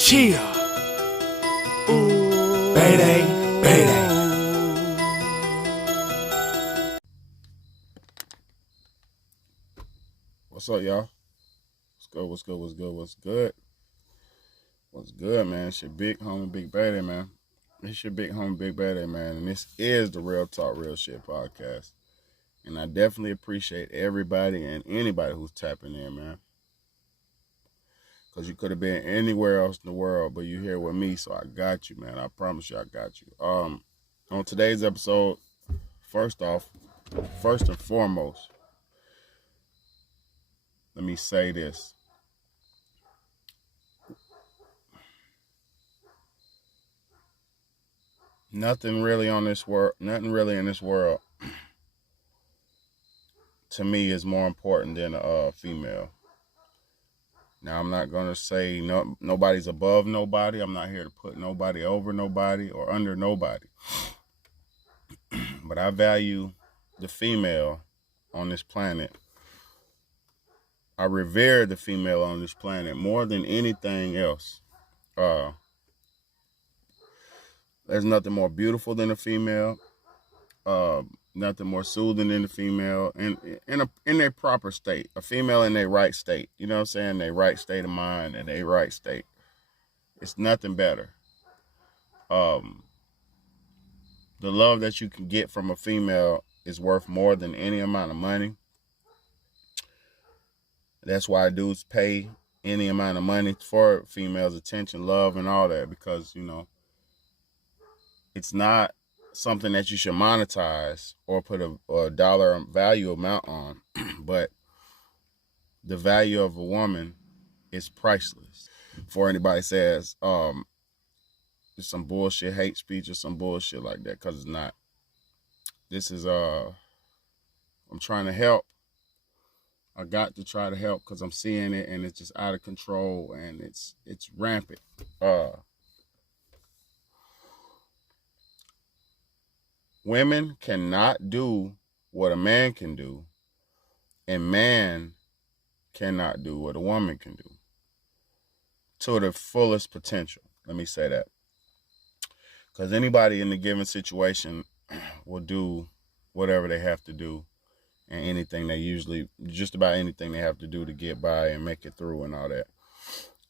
Chia. Bayday, bayday. What's up, y'all? What's good, man? It's your big homie, Big Baddie, man. It's your big homie, Big Baddie, man. And this is the Real Talk, Real Shit podcast. And I definitely appreciate everybody and anybody who's tapping in, man. Because you could have been anywhere else in the world, but you're here with me, so I got you, man. I promise you I got you. On today's episode, first and foremost, let me say this. Nothing really in this world to me is more important than a female. Now, I'm not going to say nobody's above nobody. I'm not here to put nobody over nobody or under nobody. But I value the female on this planet. I revere the female on this planet more than anything else. There's nothing more beautiful than a female. Nothing more soothing than the female, and in their proper state, a female in their right state. You know what I'm saying? Their right state of mind and their right state. It's nothing better. The love that you can get from a female is worth more than any amount of money. That's why dudes pay any amount of money for females' attention, love, and all that, because, it's not something that you should monetize or put a dollar value amount on, but the value of a woman is priceless. Before anybody says it's some bullshit hate speech or some bullshit like that, because it's not. This is I'm trying to help. I got to try to help because I'm seeing it and it's just out of control and it's rampant. Women cannot do what a man can do, and man cannot do what a woman can do to the fullest potential. Let me say that. Because anybody in a given situation will do whatever they have to do, and just about anything they have to do to get by and make it through and all that.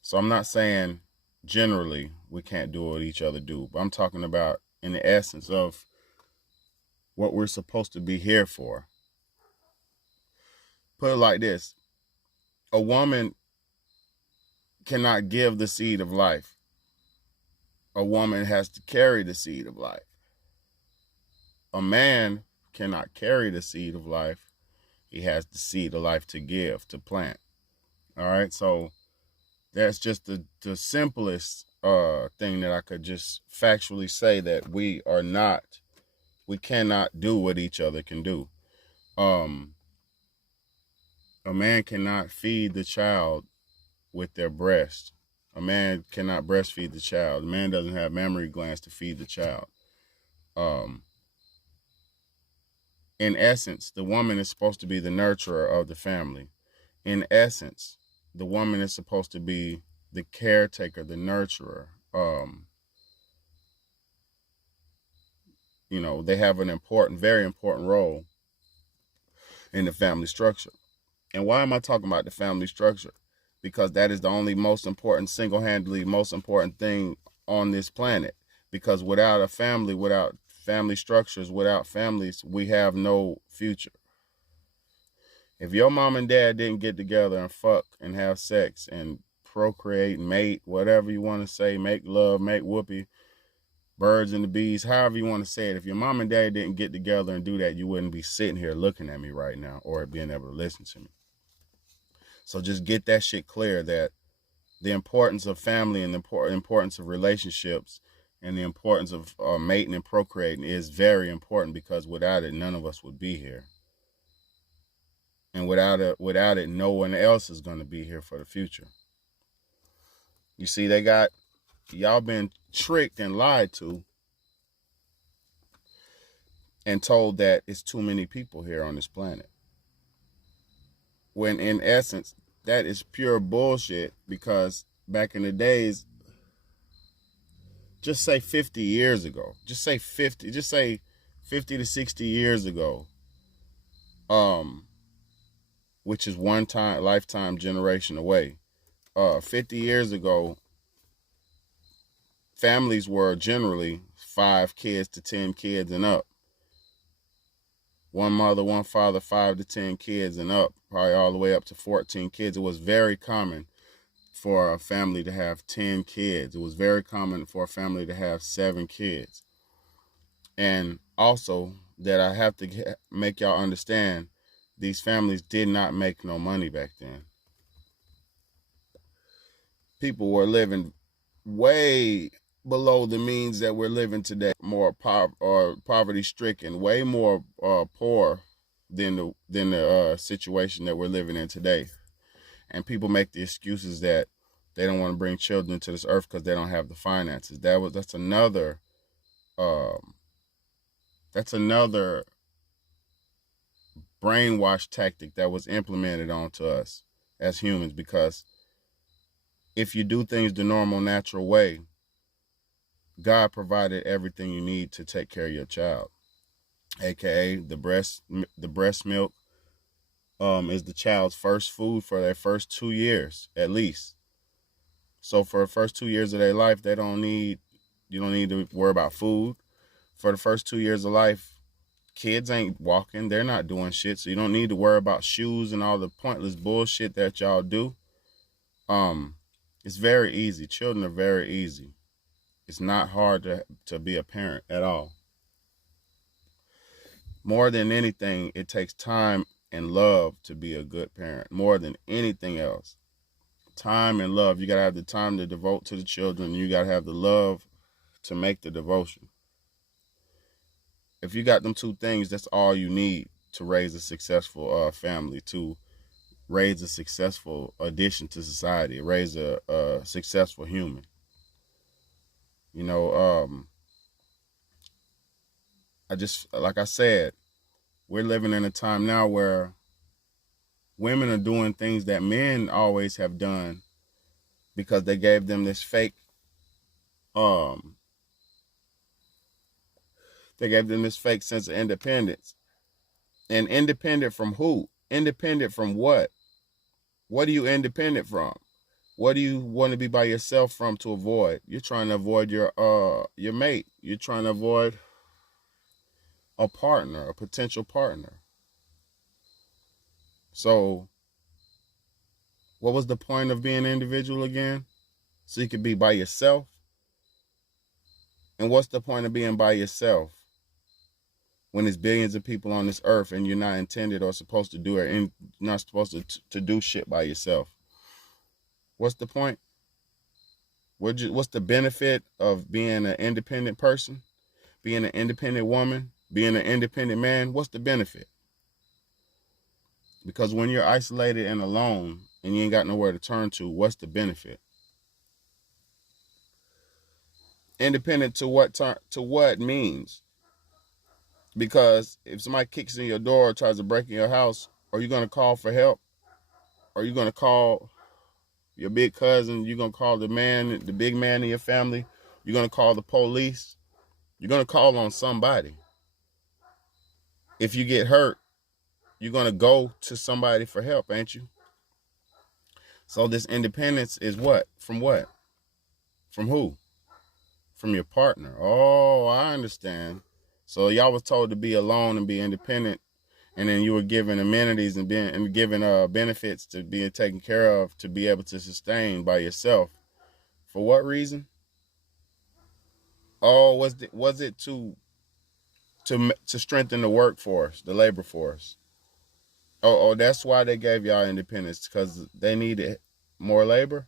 So I'm not saying generally we can't do what each other do, but I'm talking about in the essence of what we're supposed to be here for. Put it like this. A woman cannot give the seed of life. A woman has to carry the seed of life. A man cannot carry the seed of life. He has the seed of life to give, to plant. All right, so that's just the simplest thing that I could just factually say, that we cannot do what each other can do. A man cannot feed the child with their breast. A man cannot breastfeed the child. A man doesn't have mammary glands to feed the child. In essence, the woman is supposed to be the nurturer of the family. In essence, the woman is supposed to be the caretaker, the nurturer. They have an very important role in the family structure. And why am I talking about the family structure? Because that is the only single-handedly most important thing on this planet. Because without a family, without family structures, without families, we have no future. If your mom and dad didn't get together and fuck and have sex and procreate, mate, whatever you want to say, make love, make whoopee, birds and the bees, however you want to say it. If your mom and dad didn't get together and do that, you wouldn't be sitting here looking at me right now or being able to listen to me. So just get that shit clear, that the importance of family and the importance of relationships and the importance of mating and procreating is very important, because without it, none of us would be here. And without it, no one else is going to be here for the future. You see, y'all been tricked and lied to and told that it's too many people here on this planet. When in essence, that is pure bullshit, because back in the days, just say 50 years ago. Just say 50 to 60 years ago. Which is one time lifetime generation away. 50 years ago, families were generally 5 kids to 10 kids and up. One mother, one father, 5 to 10 kids and up, probably all the way up to 14 kids. It was very common for a family to have 10 kids. It was very common for a family to have 7 kids. And also that I have to make y'all understand, these families did not make no money back then. People were living way below the means that we're living today, more poverty stricken, way more poor than the situation that we're living in today. And people make the excuses that they don't want to bring children to this earth because they don't have the finances. That's another brainwash tactic that was implemented onto us as humans, because if you do things the normal, natural way, God provided everything you need to take care of your child, aka the breast milk is the child's first food for their first 2 years at least. So for the first 2 years of their life, you don't need to worry about food. For the first 2 years of life, kids ain't walking, they're not doing shit, so you don't need to worry about shoes and all the pointless bullshit that y'all do. It's very easy. Children are very easy. It's not hard to be a parent at all. More than anything, it takes time and love to be a good parent, more than anything else. Time and love. You got to have the time to devote to the children. You got to have the love to make the devotion. If you got them 2 things, that's all you need to raise a successful family, to raise a successful addition to society, raise a successful human. You know, like I said, we're living in a time now where women are doing things that men always have done because they gave them this fake, sense of independence. And independent from who? Independent from what? What are you independent from? What do you want to be by yourself from to avoid? You're trying to avoid your mate. You're trying to avoid a partner, a potential partner. So what was the point of being an individual again? So you could be by yourself? And what's the point of being by yourself when there's billions of people on this earth and you're not intended or supposed to do it, and not supposed to do shit by yourself? What's the point? What's the benefit of being an independent person, being an independent woman, being an independent man? What's the benefit? Because when you're isolated and alone and you ain't got nowhere to turn to, what's the benefit? Independent to what means? Because if somebody kicks in your door or tries to break in your house, are you going to call for help? Are you going to call your big cousin? You're going to call the big man in your family? You're going to call the police? You're going to call on somebody. If you get hurt, you're going to go to somebody for help, ain't you? So this independence is what? From what? From who? From your partner. Oh, I understand. So y'all was told to be alone and be independent, and then you were given amenities and given benefits to be taken care of, to be able to sustain by yourself. For what reason? Oh, was it to strengthen the workforce, the labor force? Oh, that's why they gave y'all independence, because they needed more labor?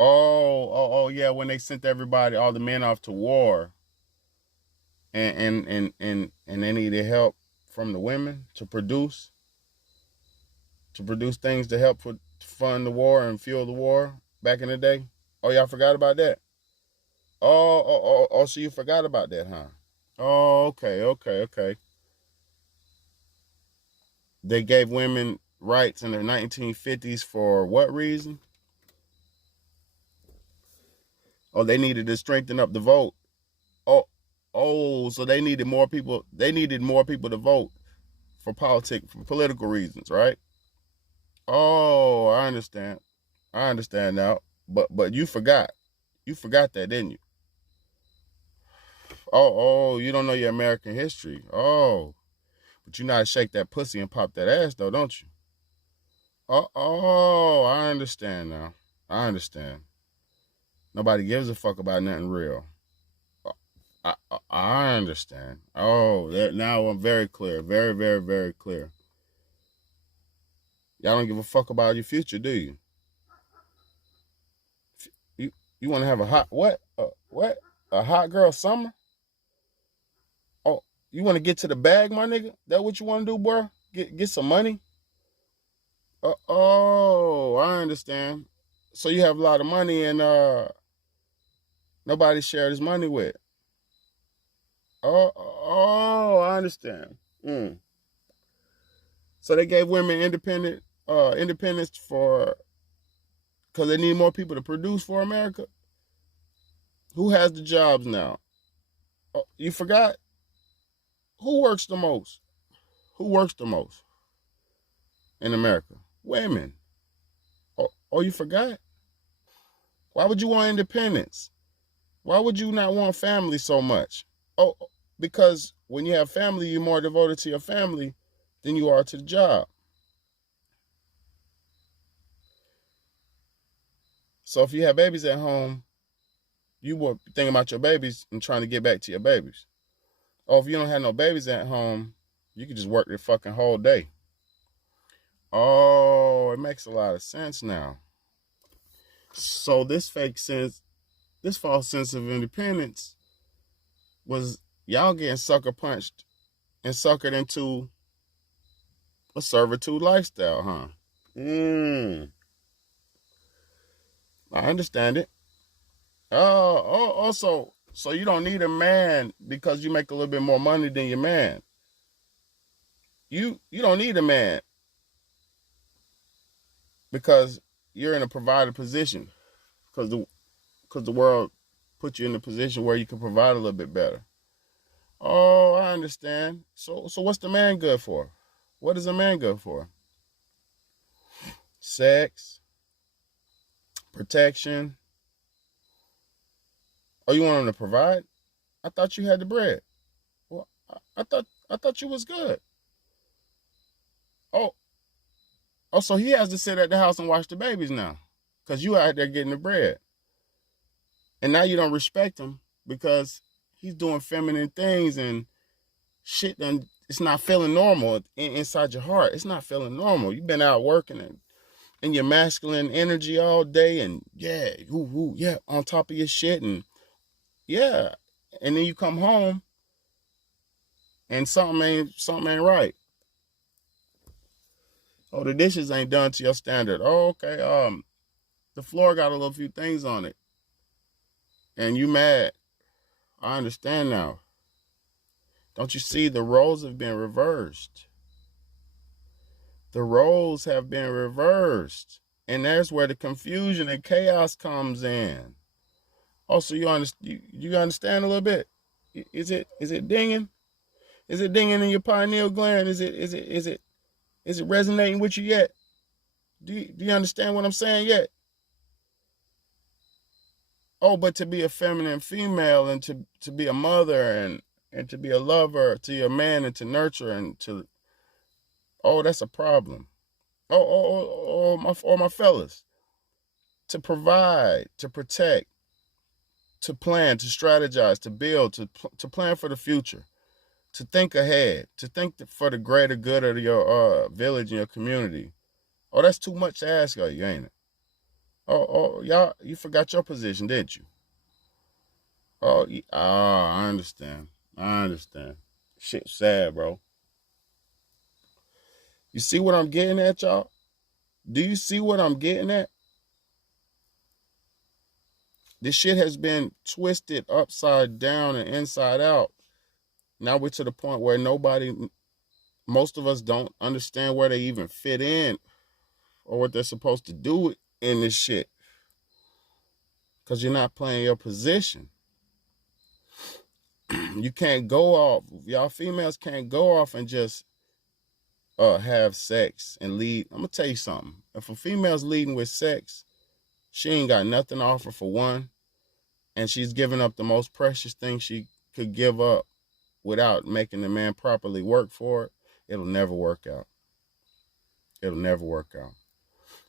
Oh, yeah, when they sent all the men off to war, and they needed help from the women to produce things to help fund the war and fuel the war back in the day. Oh, y'all forgot about that? Oh, so you forgot about that, huh? Oh, okay. They gave women rights in the 1950s for what reason? Oh, they needed to strengthen up the vote. Oh, so they needed more people. They needed more people to vote for political reasons, right? Oh, I understand. I understand now. But you forgot. You forgot that, didn't you? Oh, you don't know your American history. Oh, but you know how to shake that pussy and pop that ass though, don't you? Oh, I understand now. I understand. Nobody gives a fuck about nothing real. I understand. Oh, now I'm very clear. Very, very, very clear. Y'all don't give a fuck about your future, do you? You want to have a hot what? What? A hot girl summer? Oh, you want to get to the bag, my nigga? That what you want to do, bro? Get some money? Oh, I understand. So you have a lot of money and nobody shared his money with. Oh, I understand. Mm. So they gave women independence for because they need more people to produce for America. Who has the jobs now? Oh, you forgot? Who works the most? Who works the most in America? Women. Oh, you forgot? Why would you want independence? Why would you not want family so much? Oh, because when you have family, you're more devoted to your family than you are to the job. So if you have babies at home, you were thinking about your babies and trying to get back to your babies. Or if you don't have no babies at home, you can just work the fucking whole day. Oh, it makes a lot of sense now. So this false sense of independence was y'all getting sucker punched and suckered into a servitude lifestyle, huh? I understand it. So you don't need a man because you make a little bit more money than your man. You don't need a man because you're in a provider position because the world put you in a position where you can provide a little bit better. Oh, I understand. So what's the man good for? What is a man good for? Sex, protection. Oh, you want him to provide? I thought you had the bread. Well, I thought you was good. Oh, so he has to sit at the house and watch the babies now, cause you out there getting the bread, and now you don't respect him because he's doing feminine things and shit. Done, it's not feeling normal inside your heart. It's not feeling normal. You've been out working and in your masculine energy all day, and yeah, yeah, on top of your shit, and yeah, and then you come home and something ain't right. Oh, the dishes ain't done to your standard. Oh, okay. The floor got a little few things on it, and you mad. I understand now. Don't you see the roles have been reversed? The roles have been reversed, and that's where the confusion and chaos comes in. Also, you understand a little bit? Is it dinging? Is it dinging in your pineal gland? Is it resonating with you yet? Do you understand what I'm saying yet? Oh, but to be a feminine female and to be a mother and to be a lover to your man and to nurture and to that's a problem. My fellas, to provide, to protect, to plan, to strategize, to build, to plan for the future, to think ahead, to think for the greater good of your village and your community. Oh, that's too much to ask of you, ain't it? Y'all, you forgot your position, didn't you? I understand. I understand. Shit sad, bro. You see what I'm getting at, y'all? Do you see what I'm getting at? This shit has been twisted upside down and inside out. Now we're to the point where most of us don't understand where they even fit in or what they're supposed to do in this shit. because you're not playing your position. You can't go off. Y'all females can't go off and just have sex and lead. I'm gonna tell you something. If a female's leading with sex, she ain't got nothing to offer for one, and she's giving up the most precious thing she could give up without making the man properly work for it. It'll never work out. It'll never work out.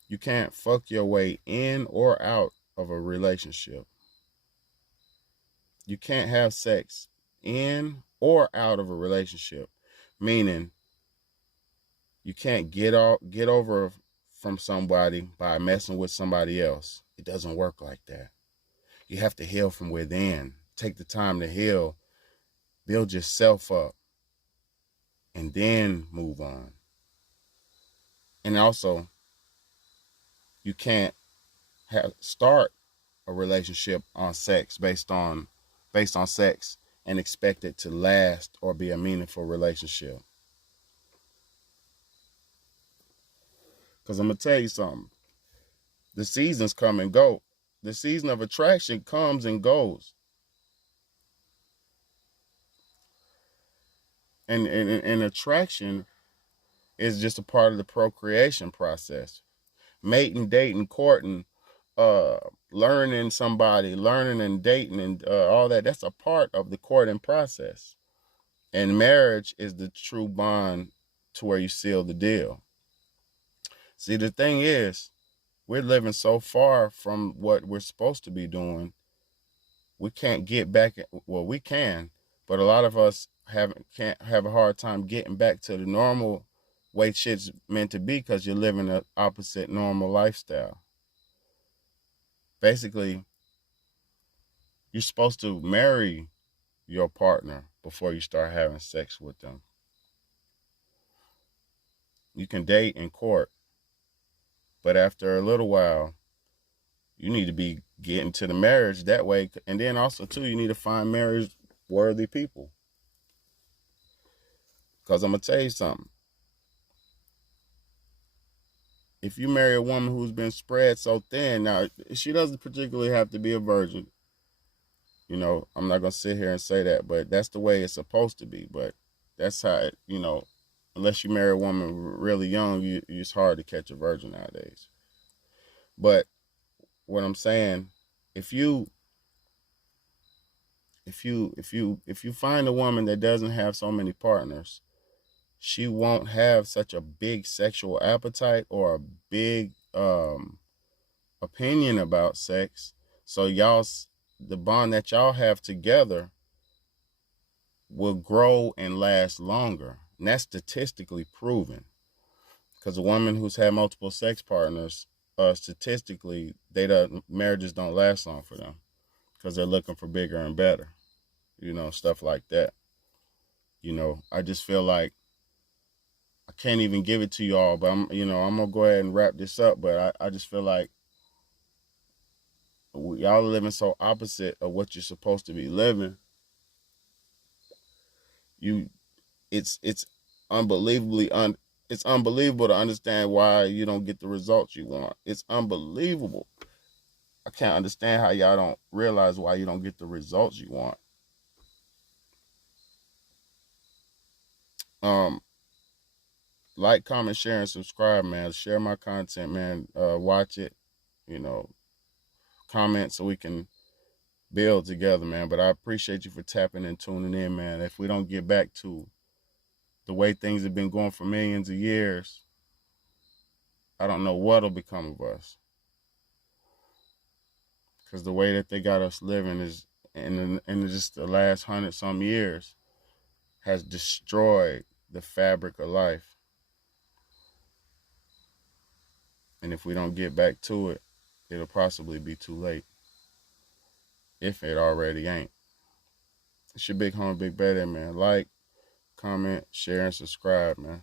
You can't fuck your way in or out of a relationship. You can't have sex in or out of a relationship, meaning you can't get over from somebody by messing with somebody else. It doesn't work like that. You have to heal from within. Take the time to heal, build yourself up, and then move on. And also, you can't start a relationship on sex based on sex and expect it to last or be a meaningful relationship. Because I'm going to tell you something. The seasons come and go. The season of attraction comes and goes. And attraction is just a part of the procreation process. Mating, dating, courting, learning somebody, learning and dating and all that, that's a part of the courting process. And marriage is the true bond to where you seal the deal. See, the thing is, we're living so far from what we're supposed to be doing. We can't get back. Well, we can, but a lot of us can't have a hard time getting back to the normal way shit's meant to be because you're living an opposite normal lifestyle. Basically, you're supposed to marry your partner before you start having sex with them. You can date and court, but after a little while, you need to be getting to the marriage that way. And then also, too, you need to find marriage-worthy people. Because I'm going to tell you something. If you marry a woman who's been spread so thin, now, she doesn't particularly have to be a virgin. You know, I'm not going to sit here and say that, but that's the way it's supposed to be. But that's how, unless you marry a woman really young, it's hard to catch a virgin nowadays. But what I'm saying, if you find a woman that doesn't have so many partners, she won't have such a big sexual appetite or a big opinion about sex. So the bond that y'all have together will grow and last longer. And that's statistically proven. Because a woman who's had multiple sex partners, statistically, marriages don't last long for them because they're looking for bigger and better, stuff like that. I just feel like I can't even give it to y'all, but I'm gonna go ahead and wrap this up. But I just feel like y'all are living so opposite of what you're supposed to be living. It's unbelievably it's unbelievable to understand why you don't get the results you want. It's unbelievable. I can't understand how y'all don't realize why you don't get the results you want. Like, comment, share, and subscribe, man. Share my content, man. Watch it, comment so we can build together, man. But I appreciate you for tapping and tuning in, man. If we don't get back to the way things have been going for millions of years, I don't know what'll become of us. Because the way that they got us living is, in just the last 100-some years, has destroyed the fabric of life. And if we don't get back to it, it'll possibly be too late. If it already ain't. It's your big homie, Big Bad, man. Like, comment, share, and subscribe, man.